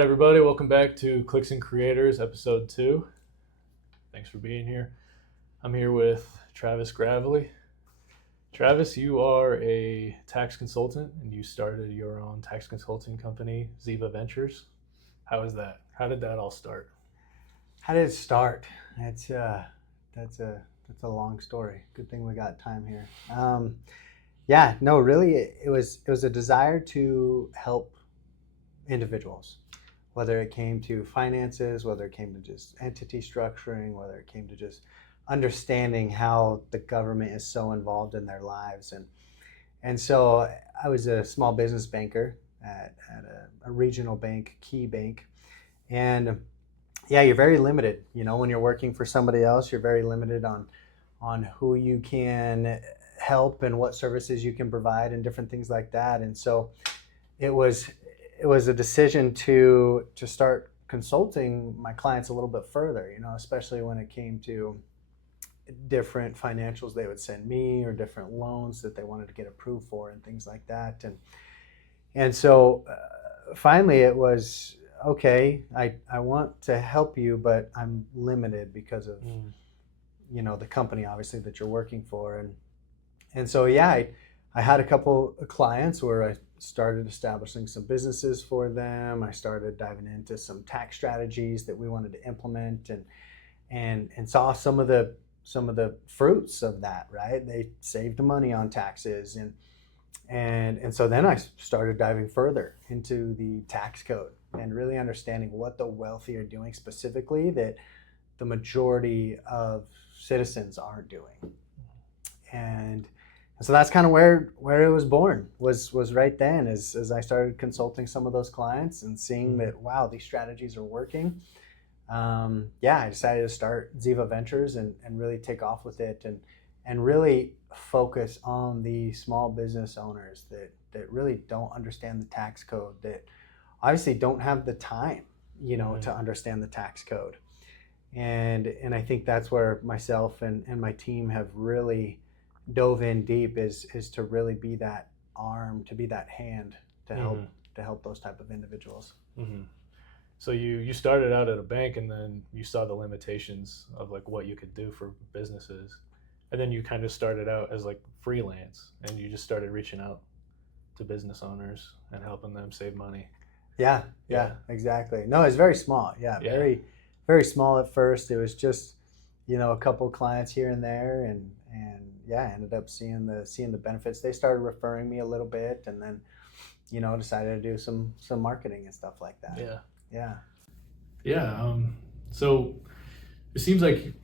Hi everybody, welcome back to Clicks and Creators, episode 2. Thanks for being here. I'm here with Travis Gravely. Travis, you are a tax consultant and you started your own tax consulting company, Ziva Ventures. How is that? How did that all start? How did it start? That's a long story. Good thing we got time here. Really, it was a desire to help individuals, whether it came to finances, whether it came to just entity structuring, whether it came to just understanding how the government is so involved in their lives. And so I was a small business banker at a regional bank, key bank. And yeah, you're very limited. When you're working for somebody else, you're very limited on who you can help and what services you can provide and different things like that. And so it was a decision to start consulting my clients a little bit further, especially when it came to different financials they would send me or different loans that they wanted to get approved for and things like that. And so finally it was, okay, I want to help you, but I'm limited because of the company obviously that you're working for. And so I had a couple of clients where I started establishing some businesses for them. I started diving into some tax strategies that we wanted to implement and saw some of the fruits of that, right? They saved money on taxes and so then I started diving further into the tax code and really understanding what the wealthy are doing specifically that the majority of citizens aren't doing. And so that's kind of where it was born, was right then as I started consulting some of those clients and seeing that, wow, these strategies are working. I decided to start Ziva Ventures and really take off with it and really focus on the small business owners that really don't understand the tax code, that obviously don't have the time, to understand the tax code. And I think that's where myself and my team have really dove in deep is to really be that arm, to be that hand to help those type of individuals. Mm-hmm. So you started out at a bank and then you saw the limitations of like what you could do for businesses. And then you kind of started out as like freelance and you just started reaching out to business owners and helping them save money. Yeah, exactly. No, it's very small. Yeah, very, very small at first. It was just, a couple of clients here and there and I ended up seeing the benefits. They started referring me a little bit and then, decided to do some marketing and stuff like that. Yeah. So it seems like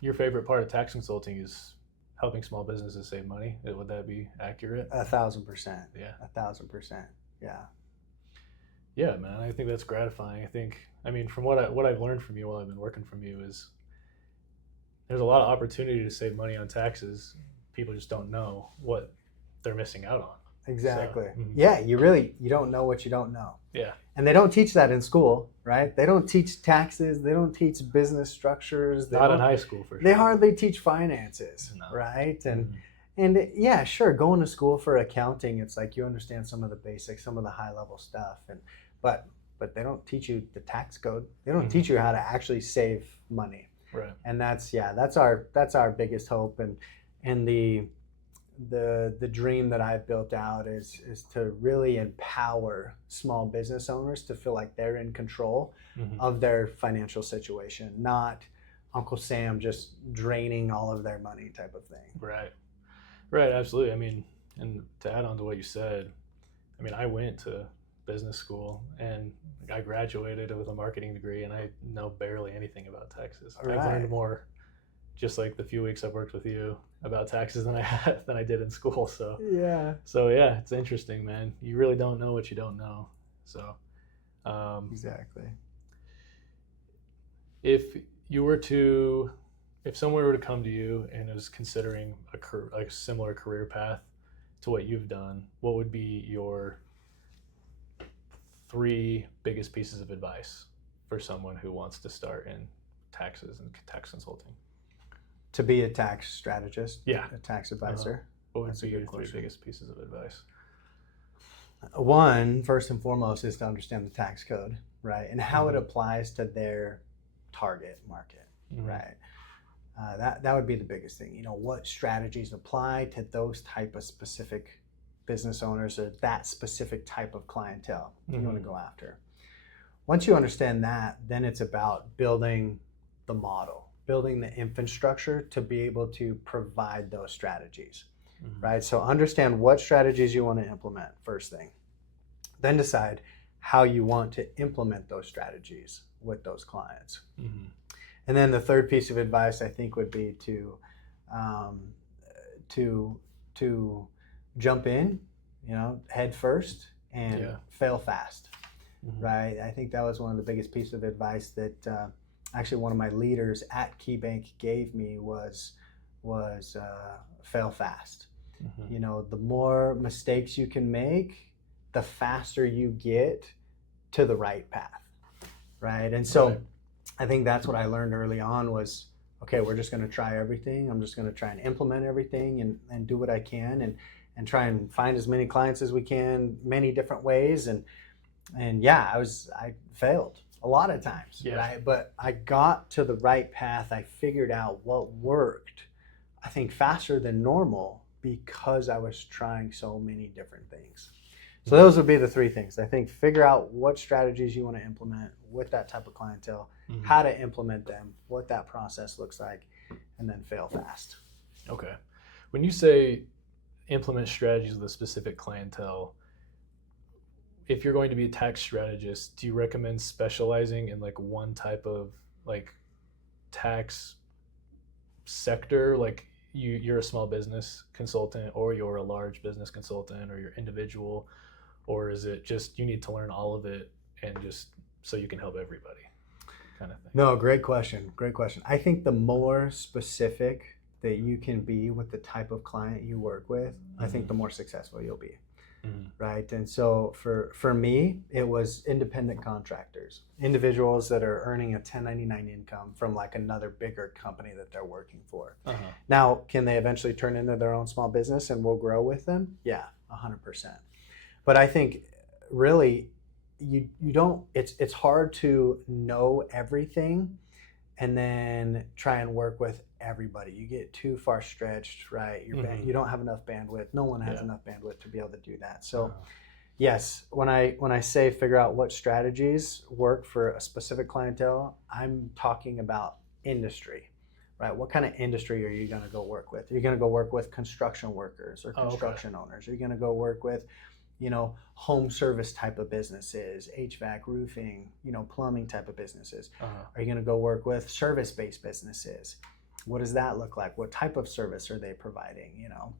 your favorite part of tax consulting is helping small businesses save money. Would that be accurate? 1,000%. Yeah. 1,000%. Yeah. Yeah, man. I think that's gratifying. From what I've learned from you while I've been working from you is there's a lot of opportunity to save money on taxes. People just don't know what they're missing out on. Exactly. So, yeah, you don't know what you don't know. Yeah. And they don't teach that in school, right? They don't teach taxes. They don't teach business structures. Not in high school, for sure. They hardly teach finances, No. right? And yeah, sure, going to school for accounting, it's like you understand some of the basics, some of the high level stuff, but they don't teach you the tax code. They don't teach you how to actually save money. Right. And that's our biggest hope and the dream that I've built out is to really empower small business owners to feel like they're in control of their financial situation, not Uncle Sam just draining all of their money type of thing. Right, absolutely. And to add on to what you said, I went to business school and I graduated with a marketing degree and I know barely anything about taxes. Right. I've learned more just like the few weeks I've worked with you about taxes than I did in school. So yeah, it's interesting, man. You really don't know what you don't know. So exactly. If someone were to come to you and was considering a similar career path to what you've done, what would be your 3 biggest pieces of advice for someone who wants to start in taxes and tax consulting? To be a tax strategist, a tax advisor. What would be your 3 biggest pieces of advice? One, first and foremost, is to understand the tax code. right? And how it applies to their target market, right? That would be the biggest thing. You know, what strategies apply to those type of specific business owners or that specific type of clientele you want to go after. Once you understand that, then it's about building the model, building the infrastructure to be able to provide those strategies, right? So understand what strategies you want to implement first thing. Then decide how you want to implement those strategies with those clients. And then the third piece of advice I think would be to jump in, you know, head first and fail fast, right? I think that was one of the biggest pieces of advice that actually one of my leaders at KeyBank gave me was fail fast. You know, the more mistakes you can make, the faster you get to the right path, right? And so I think that's what I learned early on was, okay, we're just going to try everything. I'm just going to try and implement everything and do what I can and try and find as many clients as we can, many different ways. And yeah, I failed a lot of times, right? But I got to the right path. I figured out what worked, I think, faster than normal because I was trying so many different things. So those would be the three things. I think figure out what strategies you want to implement with that type of clientele, how to implement them, what that process looks like, and then fail fast. Okay. When you say implement strategies with a specific clientele, if you're going to be a tax strategist, do you recommend specializing in like one type of like tax sector? Like you're a small business consultant or you're a large business consultant or you're individual, or is it just you need to learn all of it and just so you can help everybody kind of thing? No, great question. Great question. I think the more specific that you can be with the type of client you work with, I think the more successful you'll be. Right. And so for me, it was independent contractors, individuals that are earning a 1099 income from like another bigger company that they're working for. Now, can they eventually turn into their own small business and we'll grow with them? Yeah, 100%. But I think really you don't, it's hard to know everything and then try and work with everybody. You get too far stretched, right? You don't have enough bandwidth. No one has enough bandwidth to be able to do that. So yes, when I say figure out what strategies work for a specific clientele, I'm talking about industry, right? What kind of industry are you going to go work with? Are you going to go work with construction workers or construction owners? Are you going to go work with, you know, home service type of businesses, HVAC, roofing, you know, plumbing type of businesses? Are you going to go work with service-based businesses? What does that look like? What type of service are they providing? You know,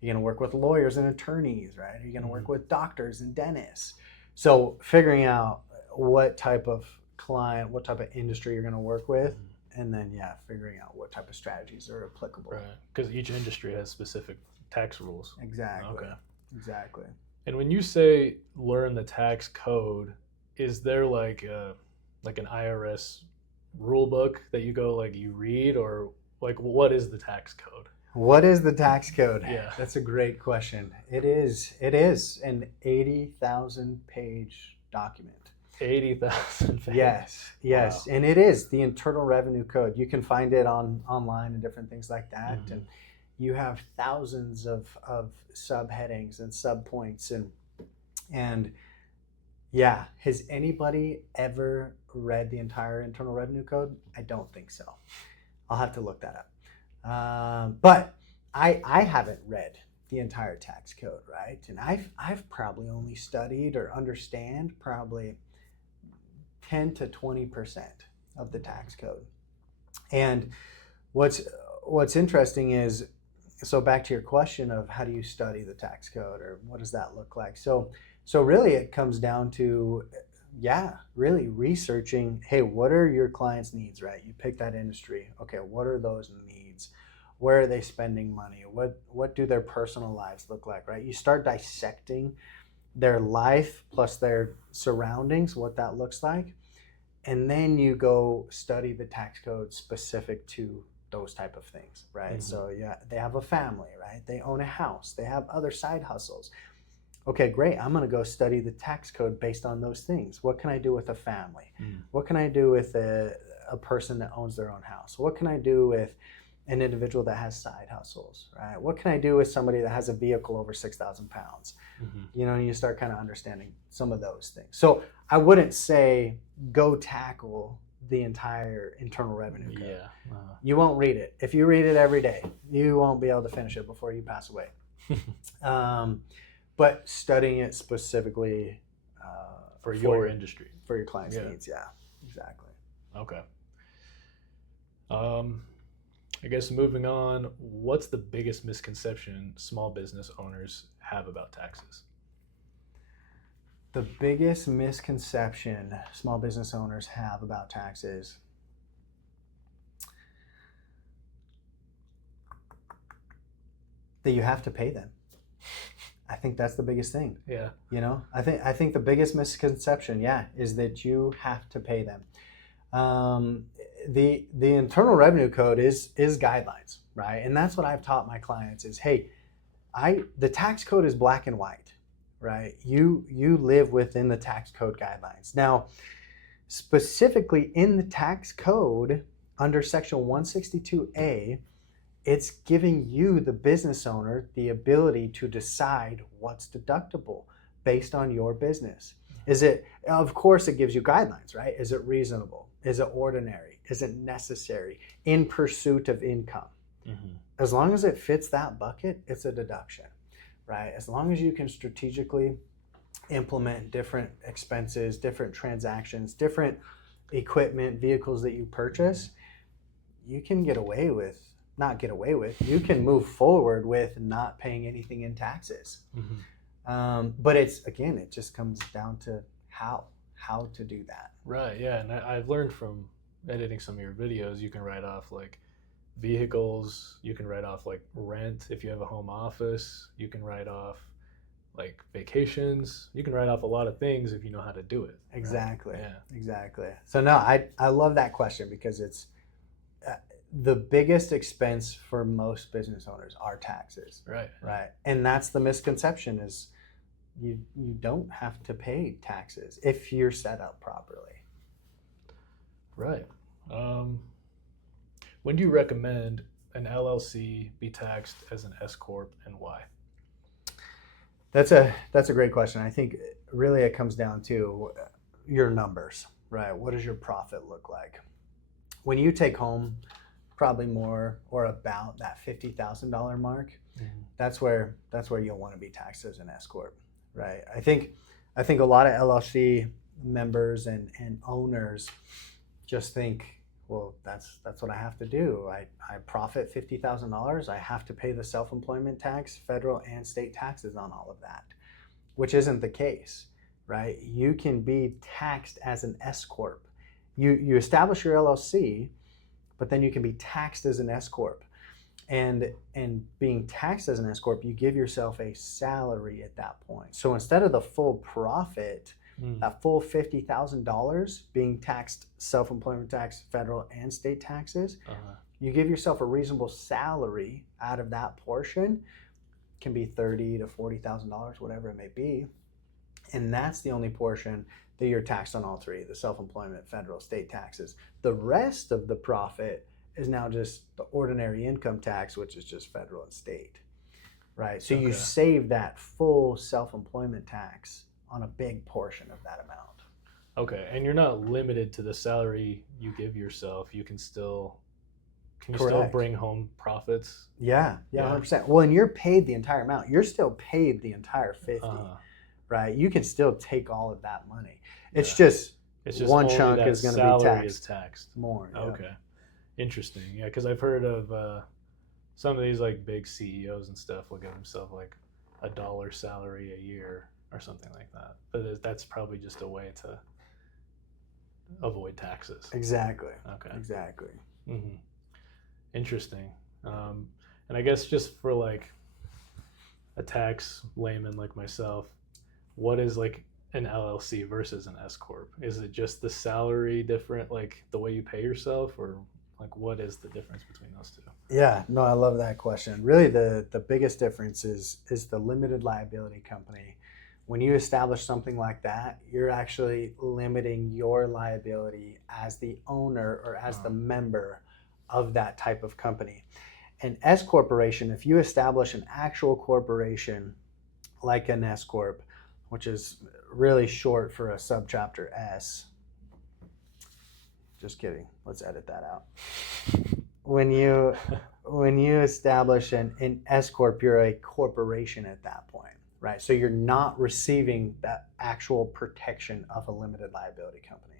you're going to work with lawyers and attorneys, right? Are you going to work with doctors and dentists? So figuring out what type of client, what type of industry you're going to work with, and then figuring out what type of strategies are applicable. Right, because each industry has specific tax rules. Exactly. Okay. Exactly. And when you say learn the tax code, is there like an IRS rule book that you go like you read, or like what is the tax code? What is the tax code? Yeah, that's a great question. It is an 80,000 page document. 80,000 pages. Yes, wow. And it is the Internal Revenue Code. You can find it online and different things like that, and you have thousands of subheadings and subpoints and yeah, has anybody ever read the entire Internal Revenue Code? I don't think so. I'll have to look that up. But I haven't read the entire tax code, right? And I've probably only studied or understand probably 10 to 20% of the tax code. And what's interesting is, so back to your question of how do you study the tax code or what does that look like? So really it comes down to, really researching, hey, what are your clients' needs, right? You pick that industry. Okay, what are those needs? Where are they spending money? What do their personal lives look like, right? You start dissecting their life plus their surroundings, what that looks like. And then you go study the tax code specific to those type of things, right? So they have a family, right? They own a house. They have other side hustles. Okay, great. I'm going to go study the tax code based on those things. What can I do with a family? What can I do with a person that owns their own house? What can I do with an individual that has side hustles, right? What can I do with somebody that has a vehicle over 6,000 pounds? You know, and you start kind of understanding some of those things. So I wouldn't say go tackle the entire Internal Revenue Code. Yeah. You won't read it. If you read it every day, you won't be able to finish it before you pass away. But studying it specifically for your industry. For your client's needs, yeah, exactly. Okay. I guess moving on, what's the biggest misconception small business owners have about taxes? The biggest misconception small business owners have about taxes that you have to pay them. I think that's the biggest thing. Yeah. You know, I think the biggest misconception, is that you have to pay them. The Internal Revenue Code is guidelines, right? And that's what I've taught my clients is, hey, the tax code is black and white, right? You live within the tax code guidelines. Now, specifically in the tax code under section 162A, it's giving you, the business owner, the ability to decide what's deductible based on your business. Of course, it gives you guidelines, right? Is it reasonable? Is it ordinary? Is it necessary? In pursuit of income. As long as it fits that bucket, it's a deduction, right? As long as you can strategically implement different expenses, different transactions, different equipment, vehicles that you purchase, you can you can move forward with not paying anything in taxes. But it just comes down to how to do that. Right, yeah, and I've learned from editing some of your videos, you can write off like vehicles, you can write off like rent if you have a home office, you can write off like vacations, you can write off a lot of things if you know how to do it. Exactly. Right? Yeah. Exactly. So no, I love that question because it's the biggest expense for most business owners are taxes. Right. Right. And that's the misconception is you don't have to pay taxes if you're set up properly. Right. When do you recommend an LLC be taxed as an S Corp and why? That's a great question. I think really it comes down to your numbers, right? What does your profit look like? When you take home probably more or about that $50,000 mark, that's where you'll want to be taxed as an S Corp, right? I think a lot of LLC members and owners just think, well, that's what I have to do. I profit $50,000. I have to pay the self-employment tax, federal and state taxes on all of that, which isn't the case, right? You can be taxed as an S Corp. You establish your LLC, but then you can be taxed as an S Corp. And being taxed as an S Corp, you give yourself a salary at that point. So instead of the full profit, that full $50,000 being taxed self-employment tax, federal and state taxes, you give yourself a reasonable salary out of that portion. Can be $30,000 to $40,000, whatever it may be. And that's the only portion that you're taxed on all three, the self-employment, federal, state taxes. The rest of the profit is now just the ordinary income tax, which is just federal and state, right? So you save that full self-employment tax on a big portion of that amount. Okay, and you're not limited to the salary you give yourself. You can still bring home profits? Yeah, 100%. Well, and you're paid the entire amount. You're still paid the entire 50, right? You can still take all of that money. It's just one chunk is going to be taxed more. Yeah. Okay, interesting. Yeah, because I've heard of some of these like big CEOs and stuff will give themselves like $1 salary a year or something like that. But that's probably just a way to avoid taxes. Exactly. Okay. Exactly. Interesting. And I guess just for like a tax layman like myself, what is like an LLC versus an S Corp? Is it just the salary different, like the way you pay yourself, or like what is the difference between those two? Yeah, no, I love that question. Really the biggest difference is the limited liability company when you establish something like that, you're actually limiting your liability as the owner or as the member of that type of company. An S corporation, if you establish an actual corporation like an S Corp, which is really short for a subchapter S. Just kidding. Let's edit that out. When you establish an S Corp, you're a corporation at that point, right? So you're not receiving that actual protection of a limited liability company.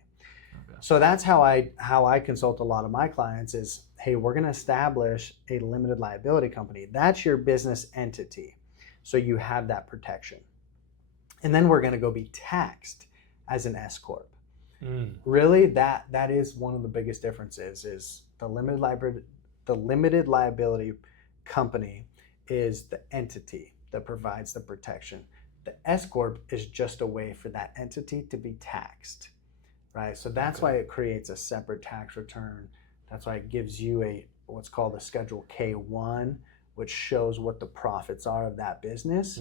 Okay. So that's how I consult a lot of my clients is, hey, we're going to establish a limited liability company. That's your business entity. So you have that protection. And then we're going to go be taxed as an S Corp. Really, that is one of the biggest differences is the limited liability company is the entity that provides the protection. The S Corp is just a way for that entity to be taxed, right? So that's why it creates a separate tax return. That's why it gives you what's called a Schedule K-1, which shows what the profits are of that business,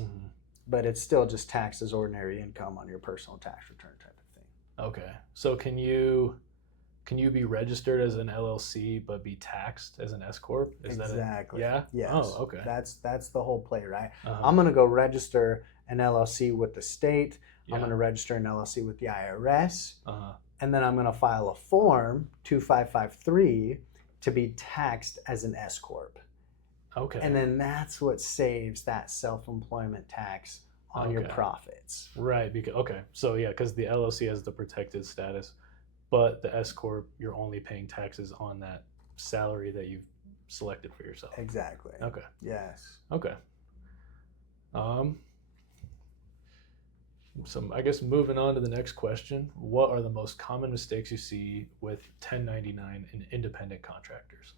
but it's still just taxed as ordinary income on your personal tax return type of thing. Okay. So can you be registered as an LLC but be taxed as an S Corp? Exactly. Yeah? Yes. Oh, okay. That's the whole play, right? I'm going to go register an LLC with the state. Yeah. I'm going to register an LLC with the IRS. And then I'm going to file a form 2553 to be taxed as an S Corp. Okay. And then that's what saves that self-employment tax on your profits. Right. Because the LLC has the protected status, but the S Corp, you're only paying taxes on that salary that you've selected for yourself. Exactly. Okay. Yes. Okay. So I guess moving on to the next question, what are the most common mistakes you see with 1099 and independent contractors?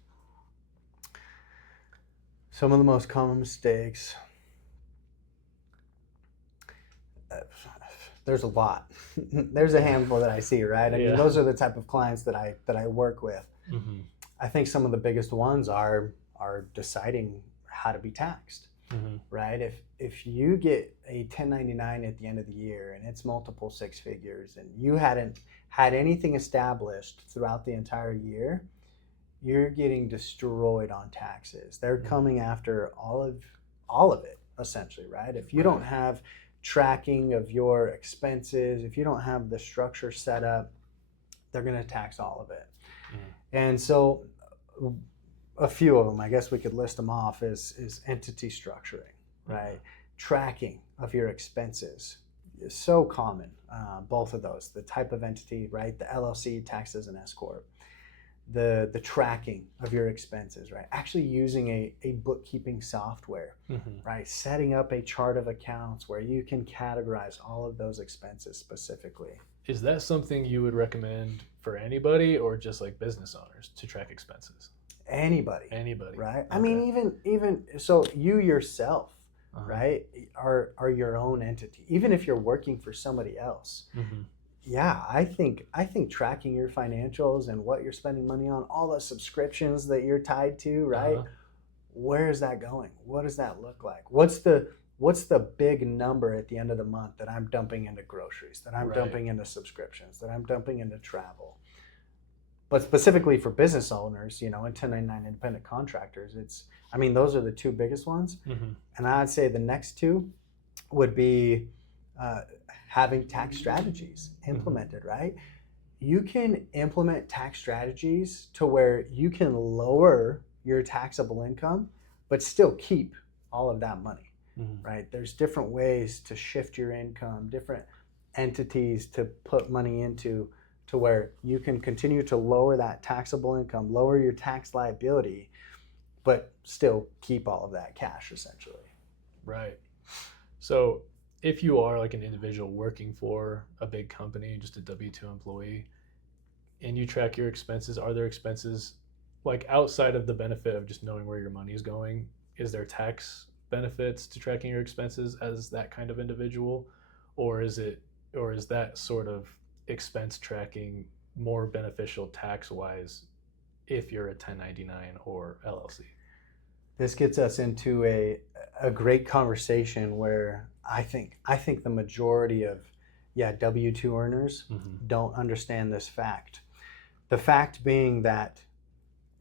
Some of the most common mistakes, there's a lot. There's a handful that I see, right? I mean, those are the type of clients that I work with. I think some of the biggest ones are deciding how to be taxed, right? If you get a 1099 at the end of the year and it's multiple six figures and you hadn't had anything established throughout the entire year, you're getting destroyed on taxes. They're coming after all of it, essentially, right? If you don't have tracking of your expenses, if you don't have the structure set up, they're going to tax all of it. And so a few of them, I guess we could list them off, is entity structuring, right? Tracking of your expenses is so common, both of those, the type of entity, right? The LLC taxed as an S Corp. The tracking of your expenses, right? Actually using a bookkeeping software, right? Setting up a chart of accounts where you can categorize all of those expenses specifically. Is that something you would recommend for anybody or just like business owners to track expenses? Anybody, right? Okay. I mean, even so, you yourself, right, are your own entity. Even if you're working for somebody else. Yeah, I think tracking your financials and what you're spending money on, all the subscriptions that you're tied to, right? Where is that going? What does that look like? What's the big number at the end of the month that I'm dumping into groceries, that I'm dumping into subscriptions, that I'm dumping into travel? But specifically for business owners, and 1099 independent contractors, those are the two biggest ones. And I'd say the next two would be having tax strategies implemented, right? You can implement tax strategies to where you can lower your taxable income, but still keep all of that money, right? There's different ways to shift your income, different entities to put money into, to where you can continue to lower that taxable income, lower your tax liability, but still keep all of that cash essentially. Right. So if you are like an individual working for a big company, just a W-2 employee, and you track your expenses, are there expenses like outside of the benefit of just knowing where your money is going? Is there tax benefits to tracking your expenses as that kind of individual? Or is that sort of expense tracking more beneficial tax-wise if you're a 1099 or LLC? This gets us into a a great conversation where I think the majority of W-2 earners don't understand this fact. The fact being that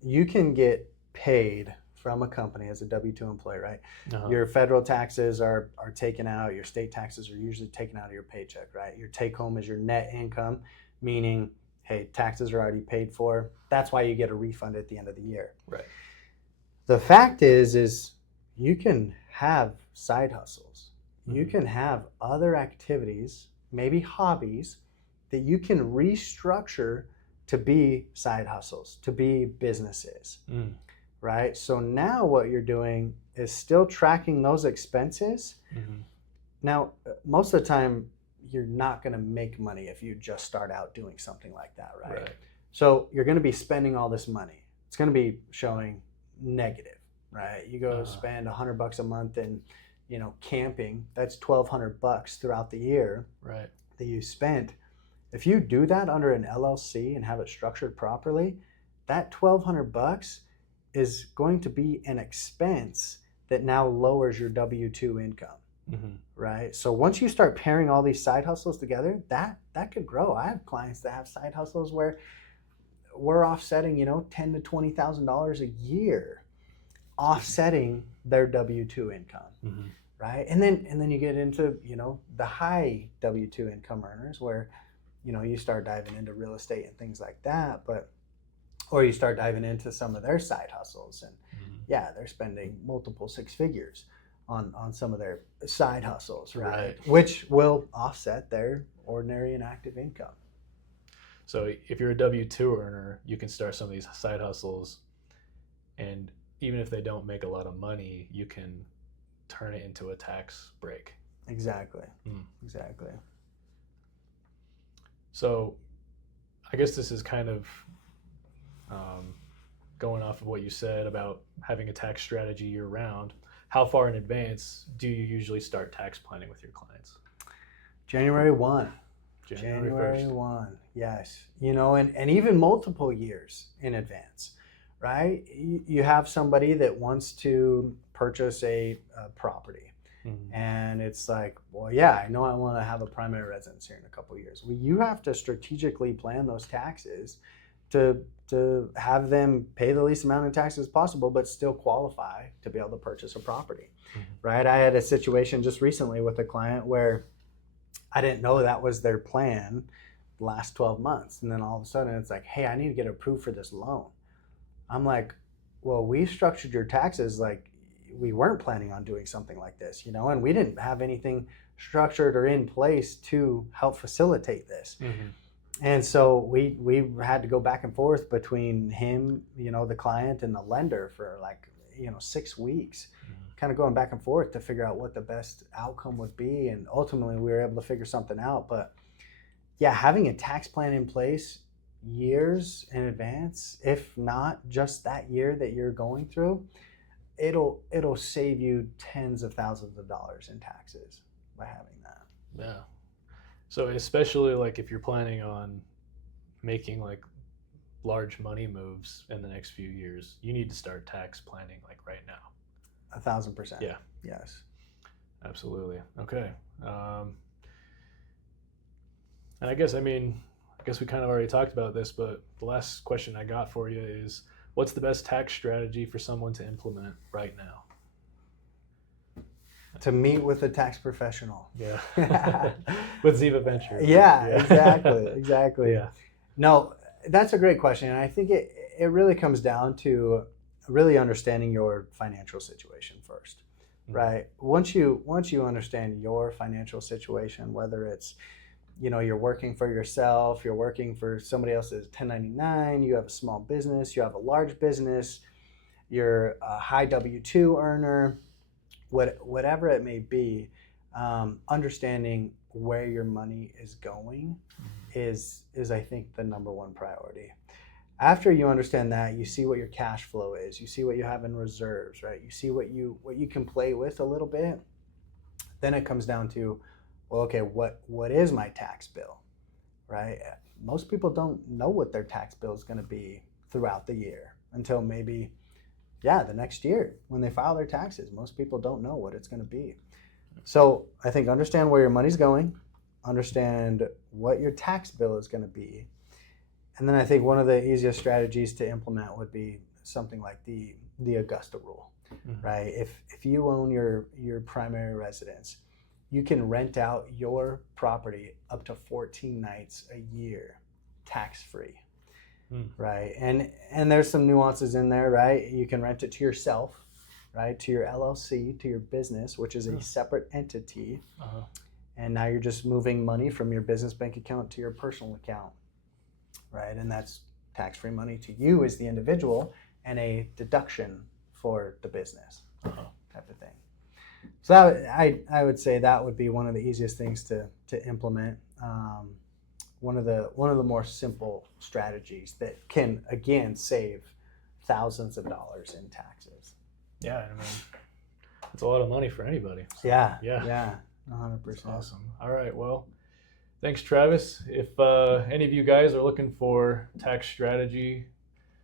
you can get paid from a company as a W-2 employee, right? Your federal taxes are taken out, your state taxes are usually taken out of your paycheck, right? Your take home is your net income, meaning, hey, taxes are already paid for. That's why you get a refund at the end of the year. Right. The fact is you can have side hustles. You can have other activities, maybe hobbies, that you can restructure to be side hustles, to be businesses, right? So now what you're doing is still tracking those expenses. Now, most of the time, you're not going to make money if you just start out doing something like that, right? So you're going to be spending all this money. It's going to be showing negative, right? You go spend $100 a month in, camping. That's $1,200 throughout the year, right, that you spent. If you do that under an LLC and have it structured properly, that $1,200 is going to be an expense that now lowers your W-2 income. Right? So once you start pairing all these side hustles together, that could grow. I have clients that have side hustles where we're offsetting, $10,000 to $20,000 a year, offsetting their W-2 income, right? And then you get into, the high W-2 income earners where, you start diving into real estate and things like that, or you start diving into some of their side hustles, and they're spending multiple six figures on some of their side hustles, right? Which will offset their ordinary and active income. So if you're a W-2 earner, you can start some of these side hustles, and even if they don't make a lot of money, you can turn it into a tax break. Exactly. Exactly. So I guess this is kind of going off of what you said about having a tax strategy year round. How far in advance do you usually start tax planning with your clients? January 1. January 1st. 1, yes. And even multiple years in advance, right? You have somebody that wants to purchase a property. And it's like, well, I know I want to have a primary residence here in a couple of years. Well, you have to strategically plan those taxes to have them pay the least amount of taxes possible, but still qualify to be able to purchase a property, right? I had a situation just recently with a client where I didn't know that was their plan the last 12 months. And then all of a sudden it's like, hey, I need to get approved for this loan. I'm like, well, we structured your taxes like we weren't planning on doing something like this, and we didn't have anything structured or in place to help facilitate this. And so we had to go back and forth between him, the client, and the lender for 6 weeks, kind of going back and forth to figure out what the best outcome would be. And ultimately we were able to figure something out. But having a tax plan in place years in advance, if not just that year that you're going through, it'll save you tens of thousands of dollars in taxes by having that. Yeah. So especially if you're planning on making large money moves in the next few years, you need to start tax planning right now. 1,000%. Yeah. Yes. Absolutely. Okay. And I guess we kind of already talked about this, but the last question I got for you is, what's the best tax strategy for someone to implement right now? To meet with a tax professional. Yeah. With Ziva Ventures. Yeah, exactly. Yeah. No, that's a great question. And I think it really comes down to really understanding your financial situation first, right? Once you understand your financial situation, whether it's, you're working for yourself, you're working for somebody else's 1099, you have a small business, you have a large business, you're a high W-2 earner, whatever it may be, understanding where your money is going is I think the number one priority. After you understand that, you see what your cash flow is, you see what you have in reserves, right? You see what you can play with a little bit. Then it comes down to, well, okay, what is my tax bill, right? Most people don't know what their tax bill is going to be throughout the year until maybe the next year when they file their taxes. Most people don't know what it's going to be. So I think understand where your money's going, understand what your tax bill is going to be. And then I think one of the easiest strategies to implement would be something like the Augusta rule, right? If you own your primary residence, you can rent out your property up to 14 nights a year, tax-free, right? And there's some nuances in there, right? You can rent it to yourself, right? To your LLC, to your business, which is a separate entity. And now you're just moving money from your business bank account to your personal account, right? And that's tax-free money to you as the individual and a deduction for the business type of thing. So I would say that would be one of the easiest things to implement. One of the more simple strategies that can again save thousands of dollars in taxes. Yeah, I mean, it's a lot of money for anybody. So, yeah, 100%. That's awesome. All right, well, thanks, Travis. If any of you guys are looking for tax strategy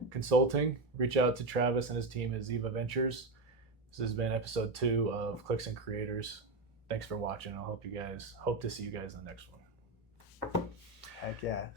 consulting, reach out to Travis and his team at Ziva Ventures. This has been episode 2 of Clicks and Creators. Thanks for watching. I hope to see you guys in the next one. Heck yeah.